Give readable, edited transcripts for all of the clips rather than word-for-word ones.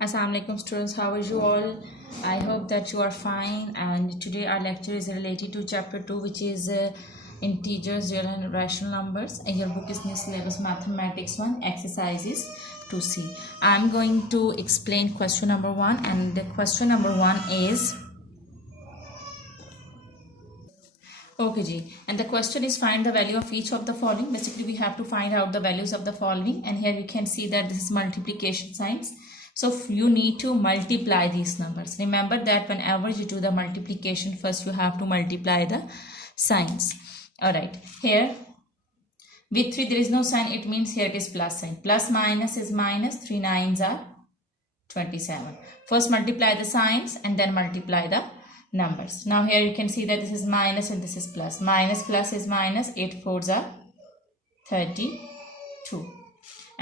Assalamualaikum students, how are you all? I hope that you are fine, and today our lecture is related to chapter 2, which is integers, real and rational numbers, and your book is New Syllabus Mathematics 1 exercises to see. I'm going to explain question number 1, and the question number 1 is okay G. And the question is find the value of each of the following. Basically we have to find out the values of the following, and here you can see that this is multiplication signs. So you need to multiply these numbers. Remember that whenever you do the multiplication, first you have to multiply the signs. Alright, here with 3 there is no sign, it means here it is plus sign. Plus minus is minus, 3 9s are 27. First multiply the signs and then multiply the numbers. Now here you can see that this is minus and this is plus. Minus plus is minus, 8 4s are 32.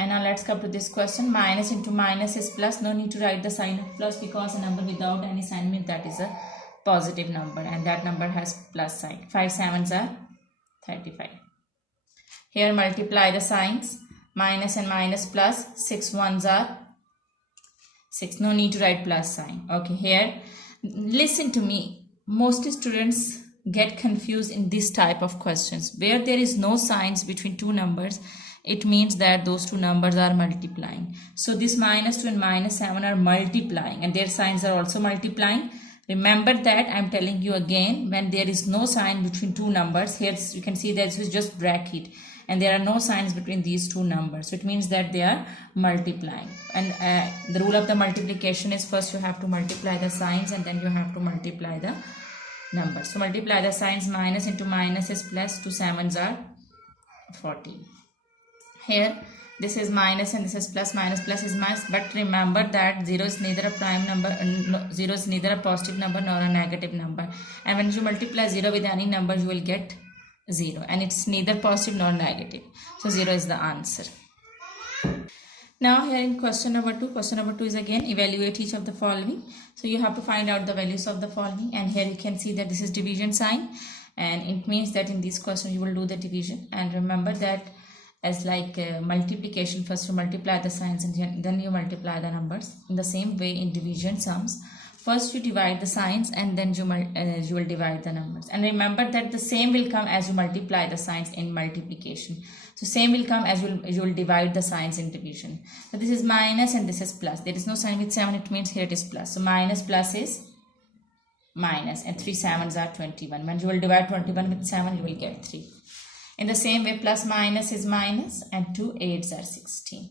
And now let's come to this question. Minus into minus is plus. No need to write the sign of plus because a number without any sign means that is a positive number, and that number has plus sign. 5 7s are 35. Here multiply the signs. Minus and minus plus. 6 1s are 6. No need to write plus sign. Okay, here listen to me. Most students get confused in this type of questions. Where there is no signs between two numbers, it means that those two numbers are multiplying. So this minus 2 and minus 7 are multiplying, and their signs are also multiplying. Remember that I'm telling you again, when there is no sign between two numbers, here you can see that this is just bracket, and there are no signs between these two numbers. So it means that they are multiplying. And the rule of the multiplication is first you have to multiply the signs and then you have to multiply the numbers. So multiply the signs. Minus into minus is plus. 2 7s are 14. Here this is minus and this is plus. Minus plus is minus, but remember that 0 is neither a prime number, 0 is neither a positive number nor a negative number, and when you multiply 0 with any number you will get 0, and it's neither positive nor negative, so 0 is the answer. Now here in question number 2 is again evaluate each of the following. So you have to find out the values of the following, and here you can see that this is division sign, and it means that in this question you will do the division. And remember that as like multiplication, first you multiply the signs and then you multiply the numbers. In the same way in division sums, first you divide the signs and then you will divide the numbers. And remember that the same will come as you multiply the signs in multiplication. So same will come as you will divide the signs in division. So this is minus and this is plus. There is no sign with 7, it means here it is plus. So minus plus is minus, and 3 7s are 21. When you will divide 21 with 7, you will get 3. In the same way, plus minus is minus, and 2 8s are 16.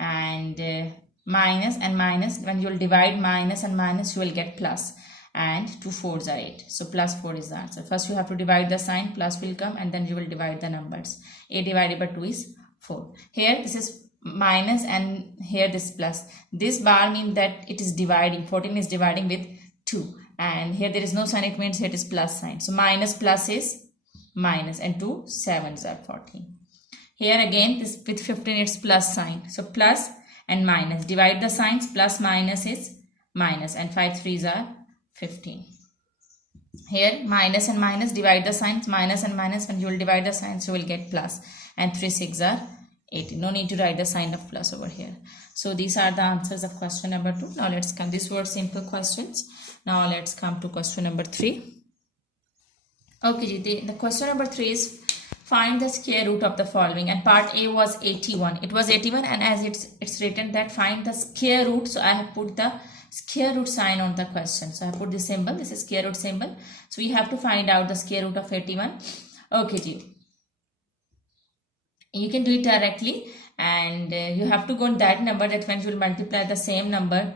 And minus and minus, when you will divide minus and minus, you will get plus, and 2 4s are 8. So plus 4 is the answer. First you have to divide the sign, plus will come, and then you will divide the numbers. 8 divided by 2 is 4. Here this is minus and here this plus. This bar means that it is dividing. 14 is dividing with 2. And here there is no sign, it means here it is plus sign. So minus plus is minus, and 2 7s are 14. Here again this with 15 it's plus sign. So plus and minus. Divide the signs. Plus minus is minus, and 5 3s are 15. Here minus and minus, divide the signs. Minus and minus, when you will divide the signs you will get plus, and 3 6 are 18. No need to write the sign of plus over here. So these are the answers of question number 2. Now let's come. These were simple questions. Now let's come to question number 3. Okay, the question number 3 is find the square root of the following, and part A was 81. It was 81, and as it's written that find the square root, so I have put the square root sign on the question. So I put this symbol. This is square root symbol. So we have to find out the square root of 81. Okay, you can do it directly, and you have to go on that number that when you will multiply the same number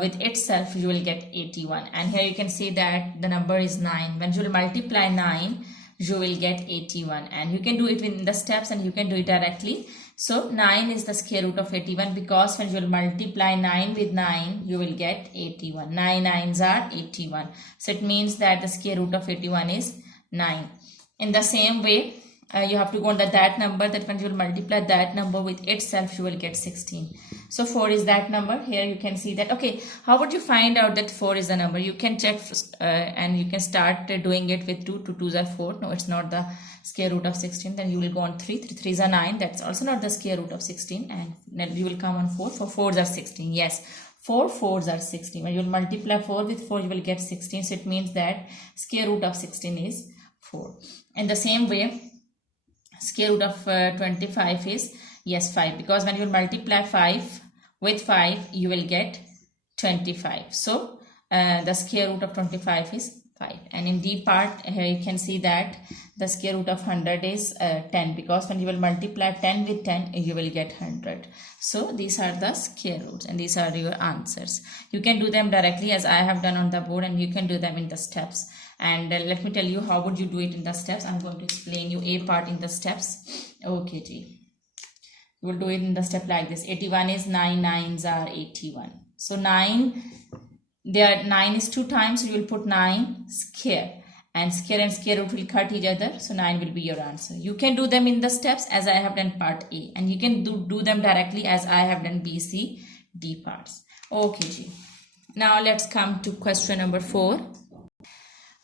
with itself you will get 81. And here you can see that the number is 9. When you will multiply 9 you will get 81, and you can do it within the steps and you can do it directly. So 9 is the square root of 81, because when you will multiply 9 with 9 you will get 81. 9 9s are 81. So it means that the square root of 81 is 9. In the same way you have to go on that number, that when you will multiply that number with itself, you will get 16. So 4 is that number. Here you can see that. Okay, how would you find out that 4 is the number? You can check and you can start doing it with 2. 2 2s are 4. No, it's not the square root of 16. Then you will go on 3. 3 3s are 9. That's also not the square root of 16. And then you will come on 4. 4 4s are 16. Yes, 4 4s are 16. When you will multiply 4 with 4, you will get 16. So it means that square root of 16 is 4. In the same way, square root of 25 is, yes, 5, because when you multiply 5 with 5, you will get 25. So the square root of 25 is 5. And in D part, here you can see that the square root of 100 is 10, because when you will multiply 10 with 10, you will get 100. So these are the square roots and these are your answers. You can do them directly as I have done on the board, and you can do them in the steps. And let me tell you how would you do it in the steps. I'm going to explain you A part in the steps. Okay, G. You will do it in the step like this. 81 is 9 9s are 81. So 9 is 2 times, so you will put 9 square. And square root will cut each other. So 9 will be your answer. You can do them in the steps as I have done part A. And you can do them directly as I have done B, C, D parts. Okay, G. Now let's come to question number 4.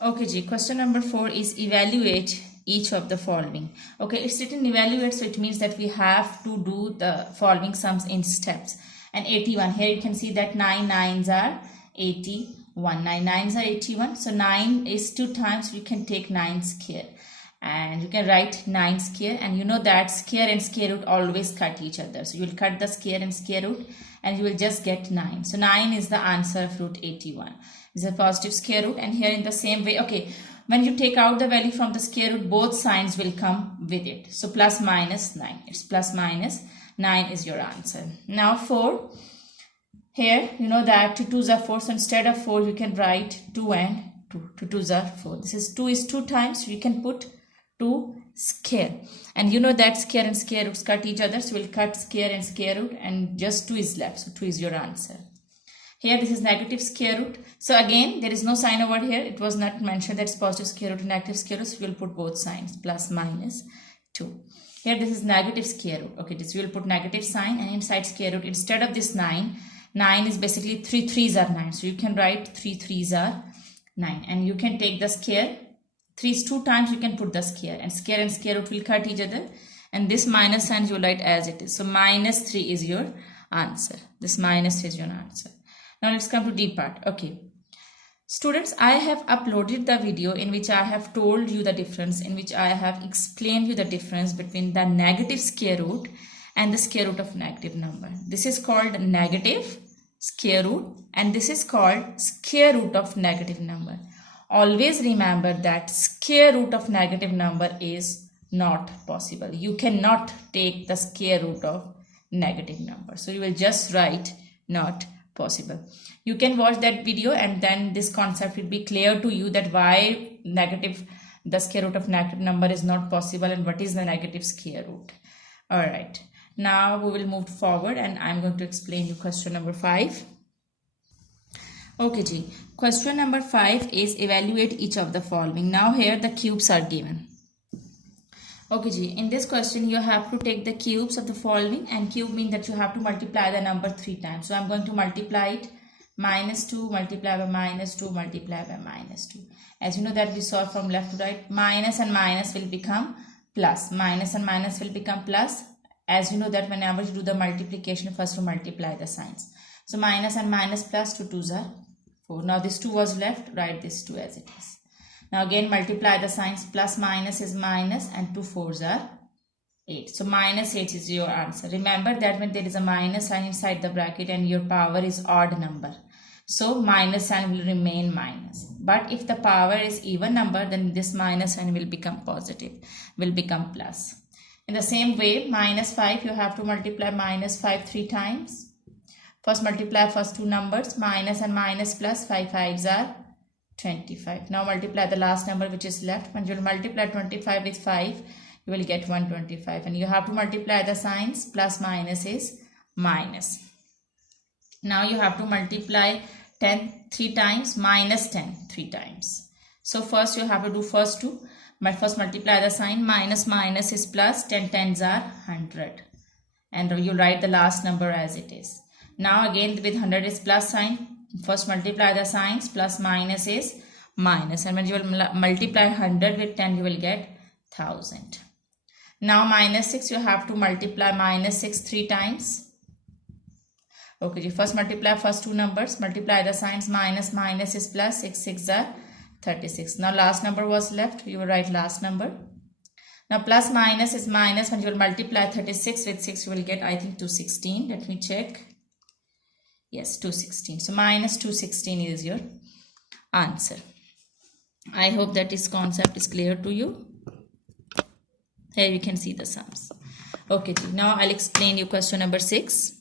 Okay, G. Question number 4 is evaluate each of the following. Okay, it's written evaluate, so it means that we have to do the following sums in steps. And 81, here you can see that 9 9s are 81. 9 9s are 81. So 9 is 2 times, you can take 9 square. And you can write 9 square, and you know that square and square root always cut each other. So you will cut the square and square root and you will just get 9. So 9 is the answer of root 81. It's a positive square root. And here in the same way, okay, when you take out the value from the square root, both signs will come with it. So plus minus 9. It's plus minus 9 is your answer. Now 4. Here, you know that 2 2s are 4. So instead of 4, you can write 2 and 2. 2 2s are 4. This is 2 is 2 times. So you can put 2 square. And you know that square and square roots cut each other. So we'll cut square and square root, and just 2 is left. So 2 is your answer. Here this is negative square root. So again, there is no sign over here. It was not mentioned that it's positive square root and negative square root. So we will put both signs, plus minus 2. Here this is negative square root. Okay, this we will put negative sign, and inside square root, instead of this 9, 9 is basically 3 3s are 9. So you can write 3 3s are 9. And you can take the square. 3 is 2 times, you can put the square. And square root will cut each other. And this minus sign you will write as it is. So minus 3 is your answer. This minus 3 is your answer. Now let's come to D part. Okay. Students, I have uploaded the video in which I have told you the difference, in which I have explained you the difference between the negative square root and the square root of negative number. This is called negative square root, and this is called square root of negative number. Always remember that square root of negative number is not possible. You cannot take the square root of negative number. So you will just write not possible. You can watch that video, and then this concept will be clear to you that why the square root of negative number is not possible and what is the negative square root. All right. Now we will move forward, and I'm going to explain you question number 5. Okay, G. Question number 5 is evaluate each of the following. Now here the cubes are given. Okay, G. In this question, you have to take the cubes of the following, and cube means that you have to multiply the number 3 times. So I'm going to multiply it. Minus 2 multiply by minus 2 multiply by minus 2. As you know that we saw from left to right, minus and minus will become plus. Minus and minus will become plus. As you know that whenever you do the multiplication, first to multiply the signs. So minus and minus plus, 2 2s are 4. Now this 2 was left, write this 2 as it is. Now again multiply the signs. Plus minus is minus, and 2 4s are 8. So minus 8 is your answer. Remember that when there is a minus sign inside the bracket and your power is odd number, so minus sign will remain minus. But if the power is even number, then this minus sign will become positive, will become plus. In the same way, minus 5, you have to multiply minus 5 3 times. First multiply first 2 numbers, minus and minus plus, 5 5s are 25. Now multiply the last number which is left. When you will multiply 25 with 5, you will get 125. And you have to multiply the signs. Plus minus is minus. Now you have to multiply 10 3 times, minus 10 3 times. So first you have to do first 2. But first multiply the sign. Minus minus is plus. 10 tens are 100. And you write the last number as it is. Now again with 100 is plus sign. First multiply the signs. Plus minus is minus. And when you will multiply 100 with 10, you will get 1000. Now minus 6, you have to multiply minus 6 3 times. Okay, you first multiply first two numbers. Multiply the signs. Minus minus is plus. 6 6 are 36. Now last number was left. You will write last number. Now plus minus is minus. When you will multiply 36 with 6, you will get, I think, 216. Let me check. Yes, 216. So minus 216 is your answer. I hope that this concept is clear to you. Here you can see the sums. Okay, now I'll explain you question number 6.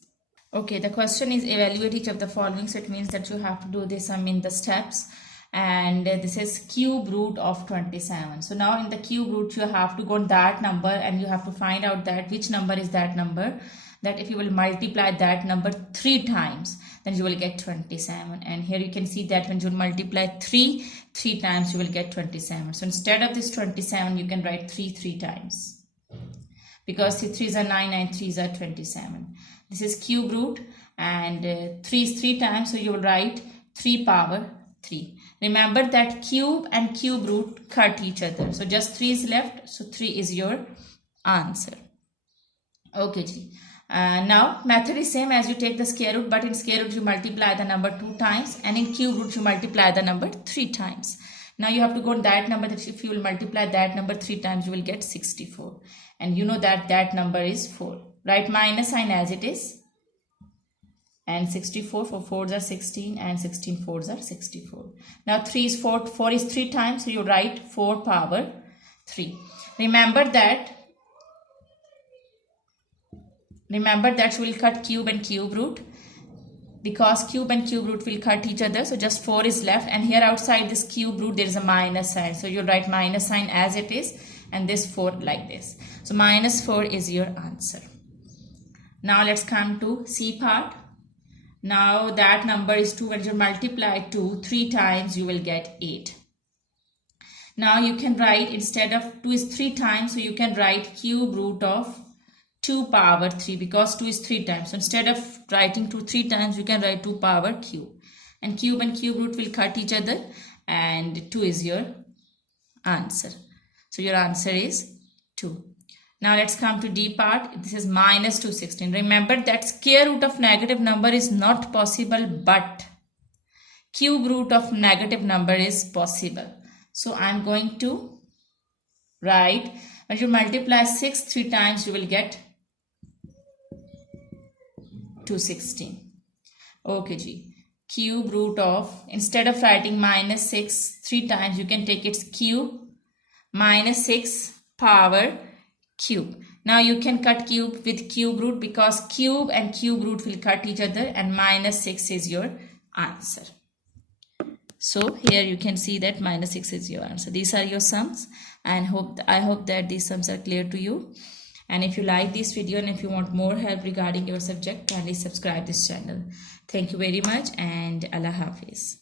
Okay, the question is evaluate each of the following. So it means that you have to do this sum in the steps. And this is cube root of 27. So now in the cube root, you have to go on that number and you have to find out that which number is that number. That if you will multiply that number 3 times, then you will get 27. And here you can see that when you multiply 3 times, you will get 27. So instead of this 27, you can write 3 times. Because 3's are 9 and 3's are 27. This is cube root and 3 is 3 times. So you will write 3 power 3. Remember that cube and cube root cut each other. So just 3 is left. So 3 is your answer. Okay, ji. Now method is same as you take the square root, but in square root you multiply the number 2 times and in cube root you multiply the number 3 times. Now you have to go on that number, that if you will multiply that number 3 times, you will get 64. And you know that that number is 4. Write minus sign as it is. And 64 for 4s are 16 and 16 4s are 64. Now 3 is 4 is 3 times, so you write 4 power 3. Remember that you will cut cube and cube root, because cube and cube root will cut each other. So just 4 is left, and here outside this cube root there is a minus sign. So you write minus sign as it is and this 4 like this. So minus 4 is your answer. Now let's come to C part. Now that number is 2. When you multiply 2 3 times, you will get 8. Now you can write, instead of 2 is 3 times, so you can write cube root of 2 power 3, because 2 is 3 times. So instead of writing 2 3 times, you can write 2 power cube. And cube root will cut each other and 2 is your answer. So your answer is 2. Now let's come to D part. This is minus 216. Remember that square root of negative number is not possible, but cube root of negative number is possible. So I'm going to write, when you multiply 6 3 times, you will get 216. Okay, G. Cube root of, instead of writing minus 6 3 times, you can take its cube, minus 6 power cube. Now you can cut cube with cube root, because cube and cube root will cut each other, and minus 6 is your answer. So here you can see that minus 6 is your answer. These are your sums, and I hope that these sums are clear to you. And if you like this video and if you want more help regarding your subject, kindly subscribe this channel. Thank you very much, and Allah Hafiz.